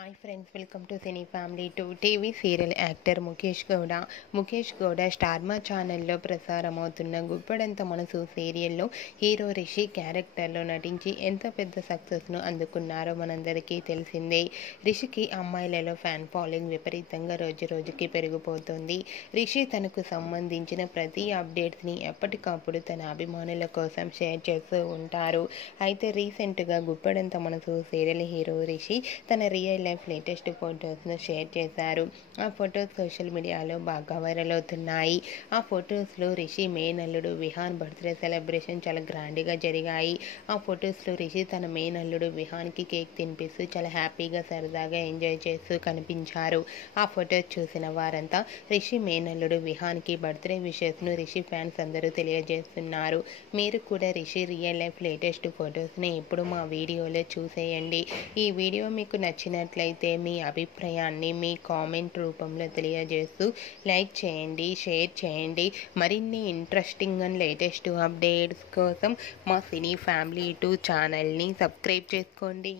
Hi friends, welcome to cine family. TV serial actor Mukesh Gowda star Maa ఛానల్లో ప్రసారమవుతున్న గుప్పడంత మనసు సీరియల్లో hero Rishi క్యారెక్టర్లో నటించి ఎంత పెద్ద సక్సెస్ను అందుకున్నారో మనందరికీ తెలిసిందే. రిషికి అమ్మాయిలలో ఫ్యాన్ ఫాలోయింగ్ విపరీతంగా రోజుకి పెరిగిపోతుంది. రిషి తనకు సంబంధించిన ప్రతి అప్డేట్స్ని ఎప్పటికప్పుడు తన అభిమానుల కోసం షేర్ చేస్తూ ఉంటారు. అయితే రీసెంట్గా గుప్పడంత మనసు సీరియల్ హీరో రిషి తన రియల్ లైఫ్ లేటెస్ట్ ఫొటోస్ను షేర్ చేశారు. ఆ ఫొటోస్ సోషల్ మీడియాలో బాగా వైరల్ అవుతున్నాయి. ఆ ఫొటోస్లో రిషి మేనల్లుడు విహాన్ బర్త్డే సెలబ్రేషన్ చాలా గ్రాండ్గా జరిగాయి. ఆ ఫొటోస్లో రిషి తన మేనల్లుడు విహాన్కి కేక్ తినిపిస్తూ చాలా హ్యాపీగా సరదాగా ఎంజాయ్ చేస్తూ కనిపించారు. ఆ ఫొటోస్ చూసిన వారంతా రిషి మేనల్లుడు విహాన్కి బర్త్డే విషెస్ను రిషి ఫ్యాన్స్ అందరూ తెలియజేస్తున్నారు. మీరు కూడా రిషి రియల్ లైఫ్ లేటెస్ట్ ఫొటోస్ని ఇప్పుడు మా వీడియోలో చూసేయండి. ఈ వీడియో మీకు నచ్చినట్లయితే మీ అభిప్రాయాన్ని మీ కామెంట్ రూపంలో తెలియజేస్తూ లైక్ చేయండి, షేర్ చేయండి. మరిన్ని ఇంట్రెస్టింగ్ అండ్ లేటెస్ట్ అప్డేట్స్ కోసం మా సినీ ఫ్యామిలీ 2 ఛానల్ని సబ్స్క్రైబ్ చేసుకోండి.